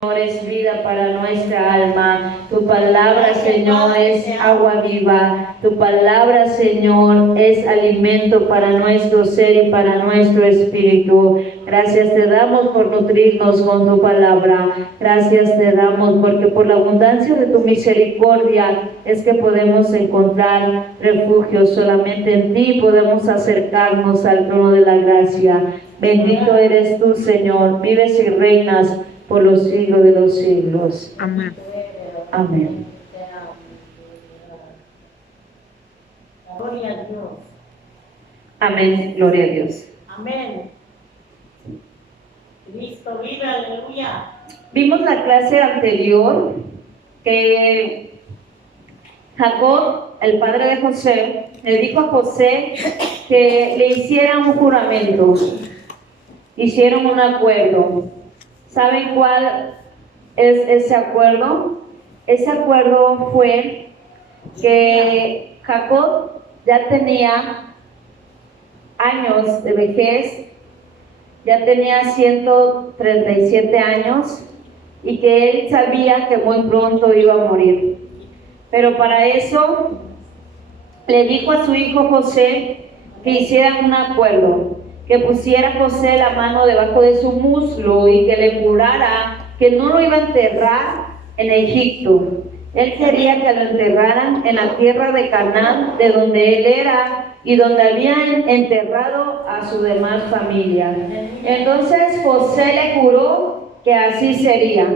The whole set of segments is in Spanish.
Señor, es vida para nuestra alma. Tu palabra, Señor, es agua viva. Tu palabra, Señor, es alimento para nuestro ser y para nuestro espíritu. Gracias te damos por nutrirnos con tu palabra. Gracias te damos porque por la abundancia de tu misericordia es que podemos encontrar refugio. Solamente en ti podemos acercarnos al trono de la gracia. Bendito eres tú, Señor. Vives y reinas por los siglos de los siglos. Amén. Amén. Gloria a Dios. Amén. Gloria a Dios. Amén. Cristo vive, aleluya. Vimos la clase anterior que Jacob, el padre de José, le dijo a José que le hiciera un juramento. Hicieron un acuerdo. ¿Saben cuál es ese acuerdo? Ese acuerdo fue que Jacob ya tenía años de vejez, ya tenía 137 años y que él sabía que muy pronto iba a morir. Pero para eso le dijo a su hijo José que hicieran un acuerdo, que pusiera José la mano debajo de su muslo y que le jurara que no lo iba a enterrar en Egipto. Él quería que lo enterraran en la tierra de Canaán, de donde él era y donde habían enterrado a su demás familia. Entonces José le juró que así sería.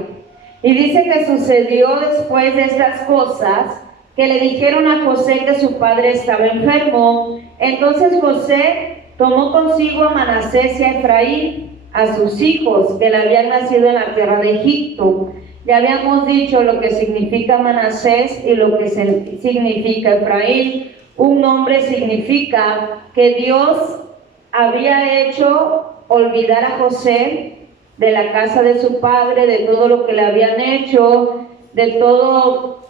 Y dice que sucedió después de estas cosas, que le dijeron a José que su padre estaba enfermo. Entonces José tomó consigo a Manasés y a Efraín, a sus hijos, que le habían nacido en la tierra de Egipto. Ya habíamos dicho lo que significa Manasés y lo que significa Efraín. Un nombre significa que Dios había hecho olvidar a José de la casa de su padre, de todo lo que le habían hecho, de todo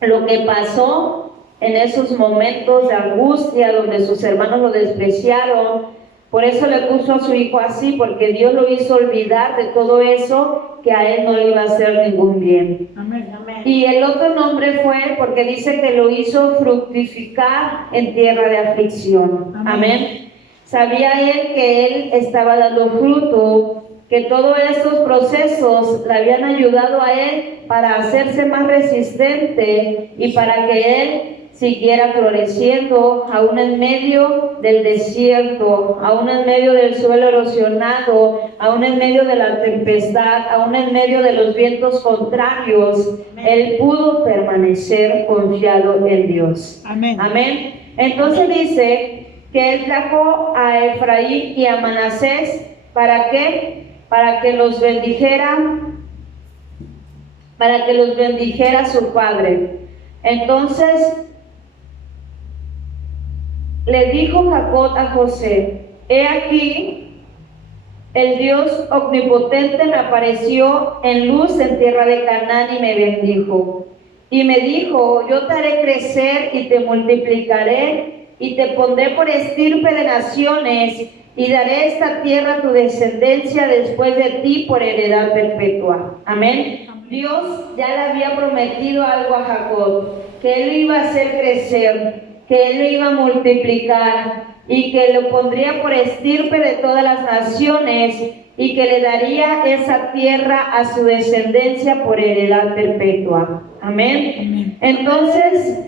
lo que pasó en esos momentos de angustia donde sus hermanos lo despreciaron. Por eso le puso a su hijo así, porque Dios lo hizo olvidar de todo eso, que a él no le iba a hacer ningún bien. Amén, amén. Y el otro nombre fue porque dice que lo hizo fructificar en tierra de aflicción. Amén. Sabía él que él estaba dando fruto, que todos estos procesos le habían ayudado a él para hacerse más resistente y para que él siguiera floreciendo, aún en medio del desierto, aún en medio del suelo erosionado, aún en medio de la tempestad, aún en medio de los vientos contrarios. Él pudo permanecer confiado en Dios. Amén. Amén. Entonces dice que él trajo a Efraín y a Manasés, ¿para qué? Para que los bendijera su padre. Entonces le dijo Jacob a José: he aquí, el Dios omnipotente me apareció en luz en tierra de Canaán y me bendijo. Y me dijo: yo te haré crecer y te multiplicaré y te pondré por estirpe de naciones y daré esta tierra a tu descendencia después de ti por heredad perpetua. Amén. Dios ya le había prometido algo a Jacob, que él lo iba a hacer crecer, que él lo iba a multiplicar y que lo pondría por estirpe de todas las naciones y que le daría esa tierra a su descendencia por heredad perpetua. Amén. Entonces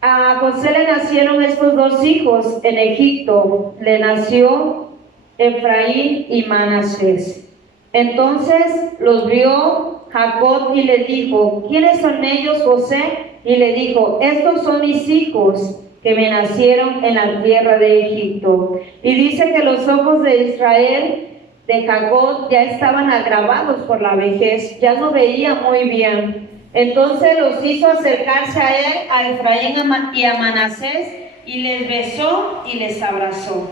a José le nacieron estos dos hijos en Egipto. Le nació Efraín y Manasés. Entonces los vio Jacob y le dijo: ¿quiénes son ellos, José? Y le dijo: estos son mis hijos que me nacieron en la tierra de Egipto. Y dice que los ojos de Israel, de Jacob, ya estaban agravados por la vejez, ya no veía muy bien. Entonces los hizo acercarse a él, a Efraín y a Manasés, y les besó y les abrazó.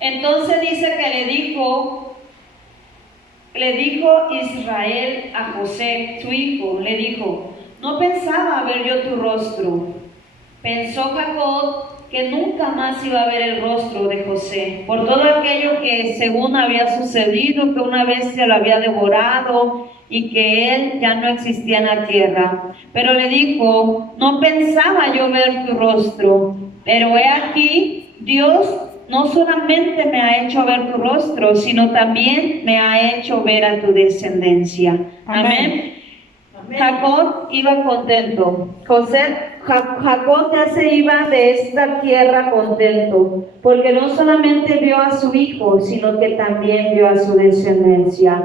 Entonces dice que le dijo Israel a José, su hijo, le dijo: no pensaba ver yo tu rostro. Pensó Jacob que nunca más iba a ver el rostro de José, por todo aquello que según había sucedido, que una vez se lo había devorado y que él ya no existía en la tierra. Pero le dijo, no pensaba yo ver tu rostro, pero he aquí, Dios no solamente me ha hecho ver tu rostro, sino también me ha hecho ver a tu descendencia. Amén. Jacob iba contento. Jacob ya se iba de esta tierra contento, porque no solamente vio a su hijo, sino que también vio a su descendencia.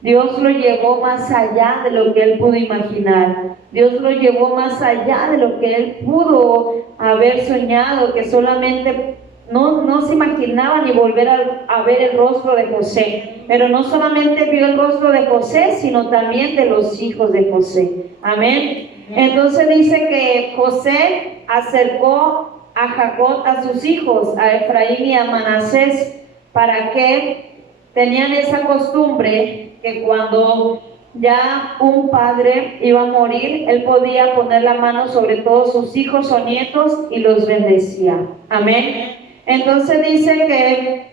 Dios lo llevó más allá de lo que él pudo imaginar. Dios lo llevó más allá de lo que él pudo haber soñado, que solamente no se imaginaba ni volver a ver el rostro de José. Pero no solamente vio el rostro de José, sino también de los hijos de José. Amén. Entonces dice que José acercó a Jacob a sus hijos, a Efraín y a Manasés, para que tenían esa costumbre que cuando ya un padre iba a morir, él podía poner la mano sobre todos sus hijos o nietos y los bendecía. Amén. Entonces dice que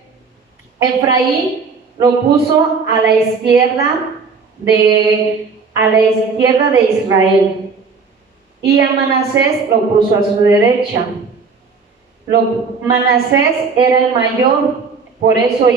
Efraín lo puso a la izquierda de Israel, y a Manasés lo puso a su derecha. Manasés era el mayor, por eso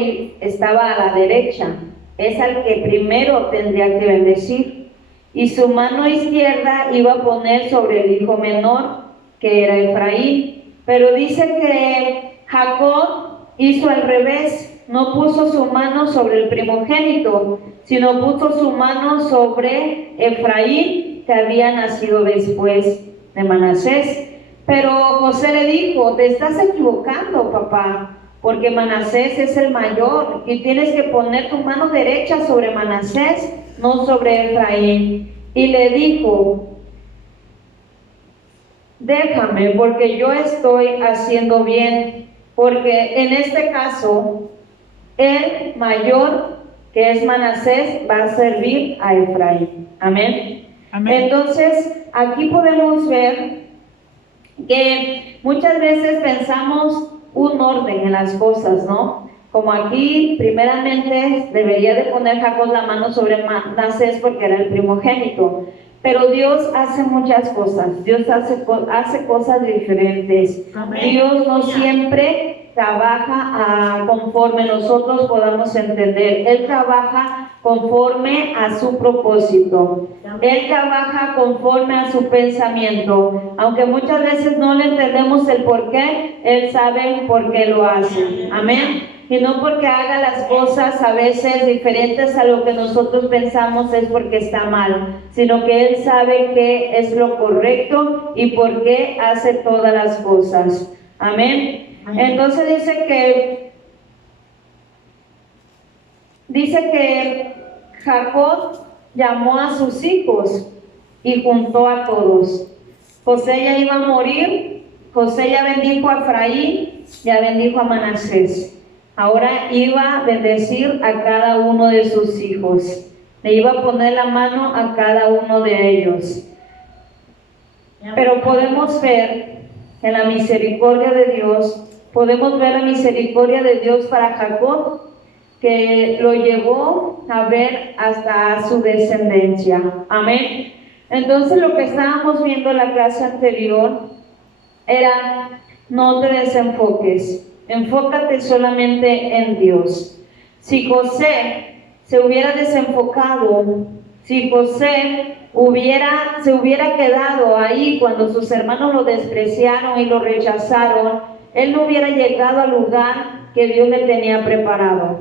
estaba a la derecha. Es al que primero tendría que bendecir, y su mano izquierda iba a poner sobre el hijo menor, que era Efraín. Pero dice que Jacob hizo al revés. No puso su mano sobre el primogénito, sino puso su mano sobre Efraín, que había nacido después de Manasés. Pero José le dijo, te estás equivocando, papá, porque Manasés es el mayor y tienes que poner tu mano derecha sobre Manasés, no sobre Efraín. Y le dijo, déjame, porque yo estoy haciendo bien, porque en este caso el mayor, que es Manasés, va a servir a Efraín. Amén. Amén. Entonces, aquí podemos ver que muchas veces pensamos un orden en las cosas, ¿no? Como aquí, primeramente, debería de poner Jacob la mano sobre Manasés porque era el primogénito. Pero Dios hace muchas cosas. Dios hace cosas diferentes. Amén. Dios no siempre trabaja conforme nosotros podamos entender. Él trabaja conforme a su propósito. Él trabaja conforme a su pensamiento. Aunque muchas veces no le entendemos el por qué, Él sabe por qué lo hace. Amén. Y no porque haga las cosas a veces diferentes a lo que nosotros pensamos es porque está mal, sino que Él sabe qué es lo correcto y por qué hace todas las cosas. Amén. Entonces dice que Jacob llamó a sus hijos y juntó a todos. José ya iba a morir. José ya bendijo a Efraín, ya bendijo a Manasés. Ahora iba a bendecir a cada uno de sus hijos. Le iba a poner la mano a cada uno de ellos. Pero podemos ver en la misericordia de Dios, podemos ver la misericordia de Dios para Jacob, que lo llevó a ver hasta su descendencia. Amén. Entonces lo que estábamos viendo en la clase anterior era, no te desenfoques, enfócate solamente en Dios. Si José se hubiera desenfocado, si José se hubiera quedado ahí cuando sus hermanos lo despreciaron y lo rechazaron, él no hubiera llegado al lugar que Dios le tenía preparado.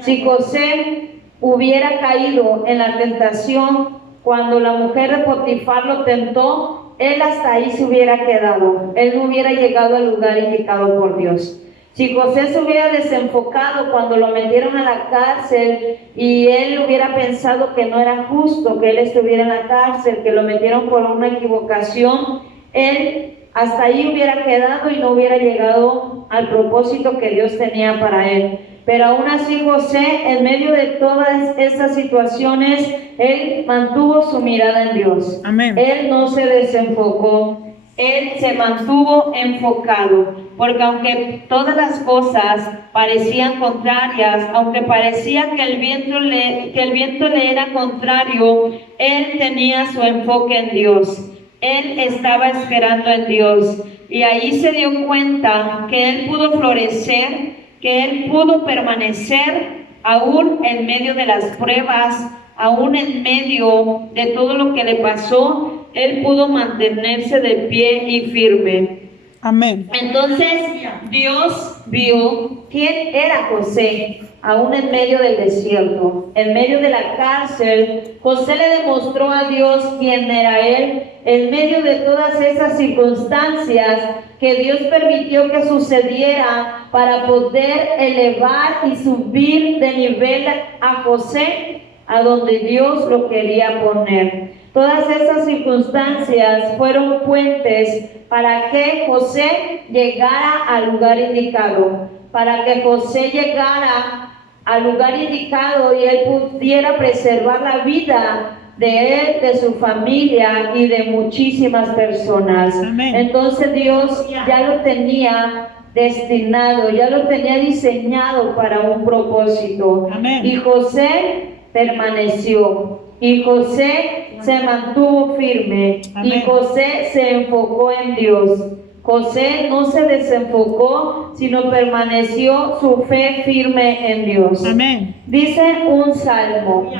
Si José hubiera caído en la tentación cuando la mujer de Potifar lo tentó, él hasta ahí se hubiera quedado. Él no hubiera llegado al lugar indicado por Dios. Si José se hubiera desenfocado cuando lo metieron a la cárcel y él hubiera pensado que no era justo que él estuviera en la cárcel, que lo metieron por una equivocación, él hasta ahí hubiera quedado y no hubiera llegado al propósito que Dios tenía para él. Pero aún así José, en medio de todas esas situaciones, él mantuvo su mirada en Dios. Amén. Él no se desenfocó. él se mantuvo enfocado, porque aunque todas las cosas parecían contrarias, aunque parecía que el viento le era contrario, él tenía su enfoque en Dios. Él estaba esperando en Dios y ahí se dio cuenta que él pudo florecer, que él pudo permanecer aún en medio de las pruebas, aún en medio de todo lo que le pasó, él pudo mantenerse de pie y firme. Amén. Entonces Dios vio quién era José, aún en medio del desierto, en medio de la cárcel. José le demostró a Dios quién era él, en medio de todas esas circunstancias que Dios permitió que sucediera para poder elevar y subir de nivel a José a donde Dios lo quería poner. Todas esas circunstancias fueron puentes para que José llegara al lugar indicado, para que José llegara al lugar indicado y él pudiera preservar la vida de él, de su familia y de muchísimas personas. Amén. Entonces Dios ya lo tenía destinado, ya lo tenía diseñado para un propósito. Amén. Y José permaneció. Y José se mantuvo firme. Amén. Y José se enfocó en Dios. José no se desenfocó, sino permaneció su fe firme en Dios. Amén. Dice un salmo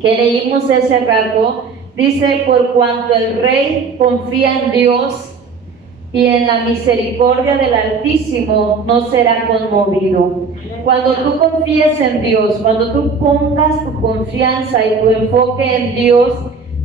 que leímos hace rato, dice: por cuanto el rey confía en Dios y en la misericordia del Altísimo, no será conmovido. Cuando tú confíes en Dios, cuando tú pongas tu confianza y tu enfoque en Dios,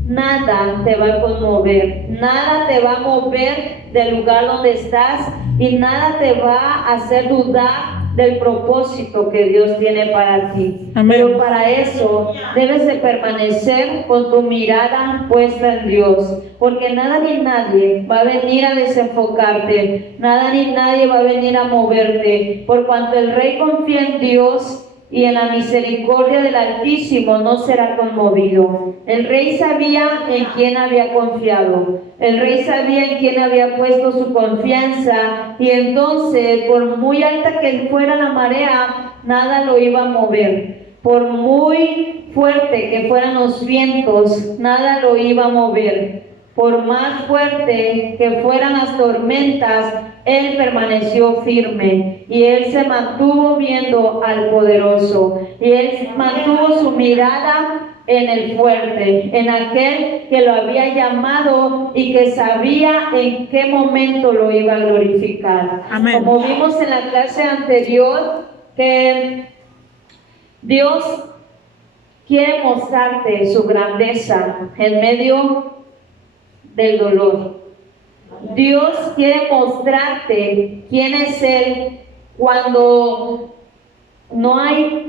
nada te va a conmover, nada te va a mover del lugar donde estás y nada te va a hacer dudar del propósito que Dios tiene para ti. Amén. Pero para eso debes de permanecer con tu mirada puesta en Dios, porque nada ni nadie va a venir a desenfocarte, nada ni nadie va a venir a moverte, por cuanto el rey confía en Dios y en la misericordia del Altísimo, no será conmovido. El rey sabía en quién había confiado, el rey sabía en quién había puesto su confianza, y entonces, por muy alta que fuera la marea, nada lo iba a mover. Por muy fuerte que fueran los vientos, nada lo iba a mover. Por más fuerte que fueran las tormentas, él permaneció firme y él se mantuvo viendo al poderoso, y él mantuvo su mirada en el fuerte, en aquel que lo había llamado y que sabía en qué momento lo iba a glorificar. Amén. Como vimos en la clase anterior, que Dios quiere mostrarte su grandeza en medio del dolor. Dios quiere mostrarte quién es Él cuando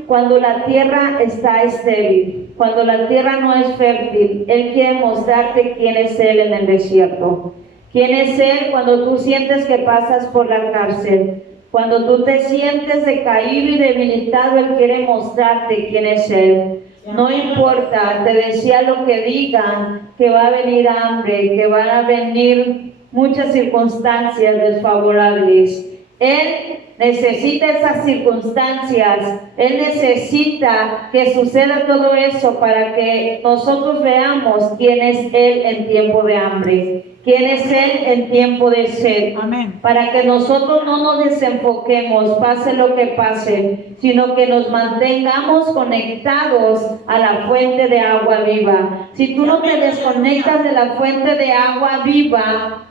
cuando la tierra está estéril, cuando la tierra no es fértil. Él quiere mostrarte quién es Él en el desierto. Quién es Él cuando tú sientes que pasas por la cárcel. Cuando tú te sientes decaído y debilitado, Él quiere mostrarte quién es Él. No importa, te decía lo que digan, que va a venir hambre, que van a venir muchas circunstancias desfavorables. Él necesita esas circunstancias, Él necesita que suceda todo eso para que nosotros veamos quién es Él en tiempo de hambre, quién es Él en tiempo de sed. Amén. Para que nosotros no nos desenfoquemos, pase lo que pase, sino que nos mantengamos conectados a la fuente de agua viva. Si tú no te desconectas de la fuente de agua viva,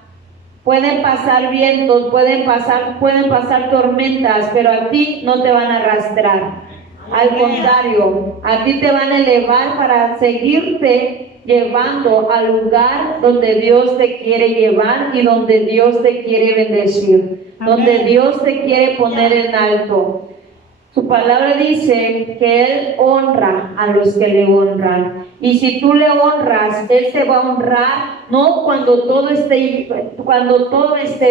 pueden pasar vientos, pueden pasar tormentas, pero a ti no te van a arrastrar. Al contrario, a ti te van a elevar para seguirte llevando al lugar donde Dios te quiere llevar y donde Dios te quiere bendecir, donde Dios te quiere poner en alto. Su palabra dice que Él honra a los que le honran. Y si tú le honras, Él te va a honrar, no cuando todo esté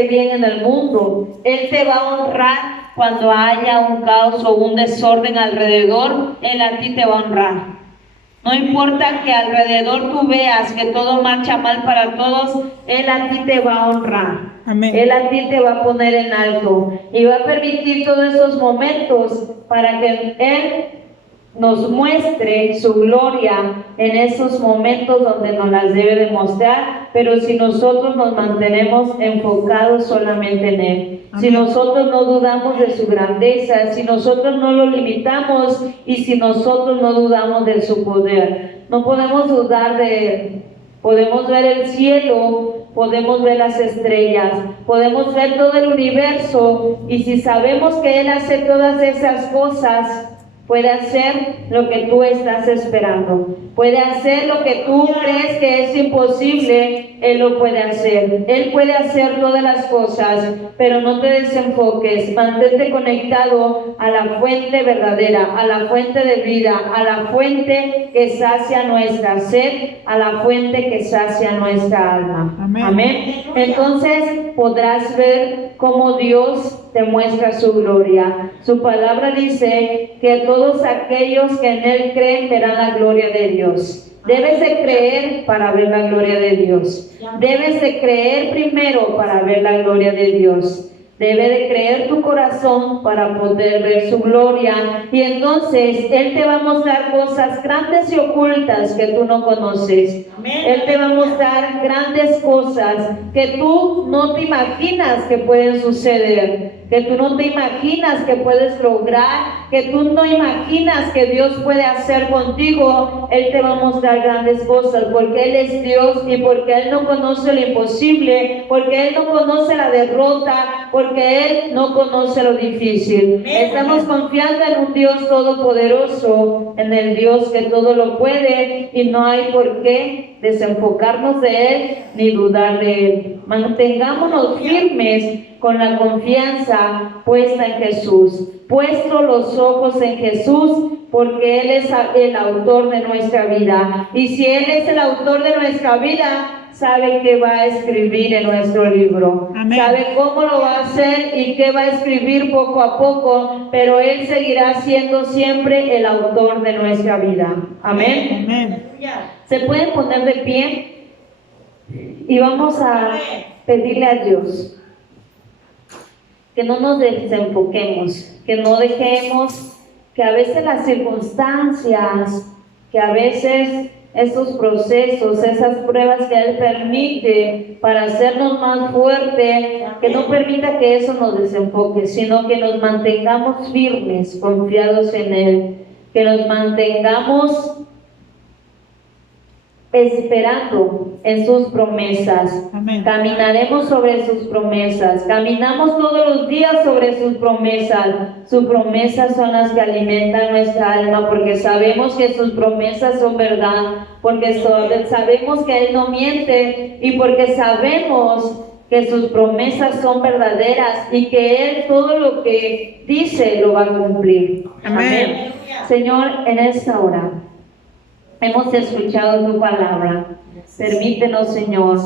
bien en el mundo. Él te va a honrar cuando haya un caos o un desorden alrededor. Él a ti te va a honrar. No importa que alrededor tú veas que todo marcha mal para todos, Él a ti te va a honrar. Amén. Él a ti te va a poner en alto y va a permitir todos esos momentos para que Él nos muestre su gloria en esos momentos donde nos las debe demostrar, pero si nosotros nos mantenemos enfocados solamente en Él, si nosotros no dudamos de su grandeza, si nosotros no lo limitamos y si nosotros no dudamos de su poder, no podemos dudar de Él. Podemos ver el cielo, podemos ver las estrellas, podemos ver todo el universo, y si sabemos que Él hace todas esas cosas, puede hacer lo que tú estás esperando, puede hacer lo que tú crees que es imposible, Él lo puede hacer. Él puede hacer todas las cosas, pero no te desenfoques, mantente conectado a la fuente verdadera, a la fuente de vida, a la fuente que sacia nuestra sed, a la fuente que sacia nuestra alma. Amén. Amén. Entonces podrás ver cómo Dios te muestra su gloria. Su palabra dice que todos aquellos que en Él creen verán la gloria de Dios. Debes de creer para ver la gloria de Dios. Debes de creer primero para ver la gloria de Dios. Debe de creer tu corazón para poder ver su gloria, y entonces Él te va a mostrar cosas grandes y ocultas que tú no conoces. Él te va a mostrar grandes cosas que tú no te imaginas que pueden suceder, que tú no te imaginas que puedes lograr, que tú no imaginas que Dios puede hacer contigo. Él te va a mostrar grandes cosas porque Él es Dios y porque Él no conoce lo imposible, porque Él no conoce la derrota, porque Él no conoce lo difícil. Estamos confiando en un Dios todopoderoso, en el Dios que todo lo puede, y no hay por qué desenfocarnos de Él ni dudar de Él. Mantengámonos firmes con la confianza puesta en Jesús, puesto los ojos en Jesús, porque Él es el autor de nuestra vida. Y si Él es el autor de nuestra vida, sabe qué va a escribir en nuestro libro. Amén. Sabe cómo lo va a hacer y qué va a escribir poco a poco, pero Él seguirá siendo siempre el autor de nuestra vida. Amén. Amén. Se pueden poner de pie y vamos a pedirle a Dios que no nos desenfoquemos, que no dejemos que a veces las circunstancias, que a veces esos procesos, esas pruebas que Él permite para hacernos más fuertes, que no permita que eso nos desenfoque, sino que nos mantengamos firmes, confiados en Él, que nos mantengamos esperando en sus promesas. Amén. Caminaremos sobre sus promesas, caminamos todos los días sobre sus promesas. Sus promesas son las que alimentan nuestra alma, porque sabemos que sus promesas son verdad, porque sabemos que Él no miente, y porque sabemos que sus promesas son verdaderas y que Él todo lo que dice lo va a cumplir. Amén. Señor, en esta hora hemos escuchado tu palabra. Permítenos, Señor,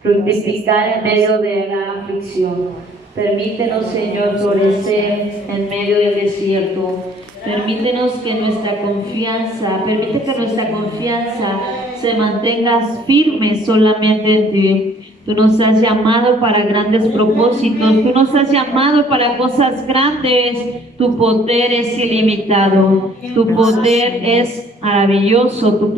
fructificar en medio de la aflicción. Permítenos, Señor, florecer en medio del desierto. Permítenos que nuestra confianza, permite que nuestra confianza se mantenga firme solamente en ti. Tú nos has llamado para grandes propósitos, tú nos has llamado para cosas grandes. Tu poder es ilimitado, tu poder es maravilloso, tu poder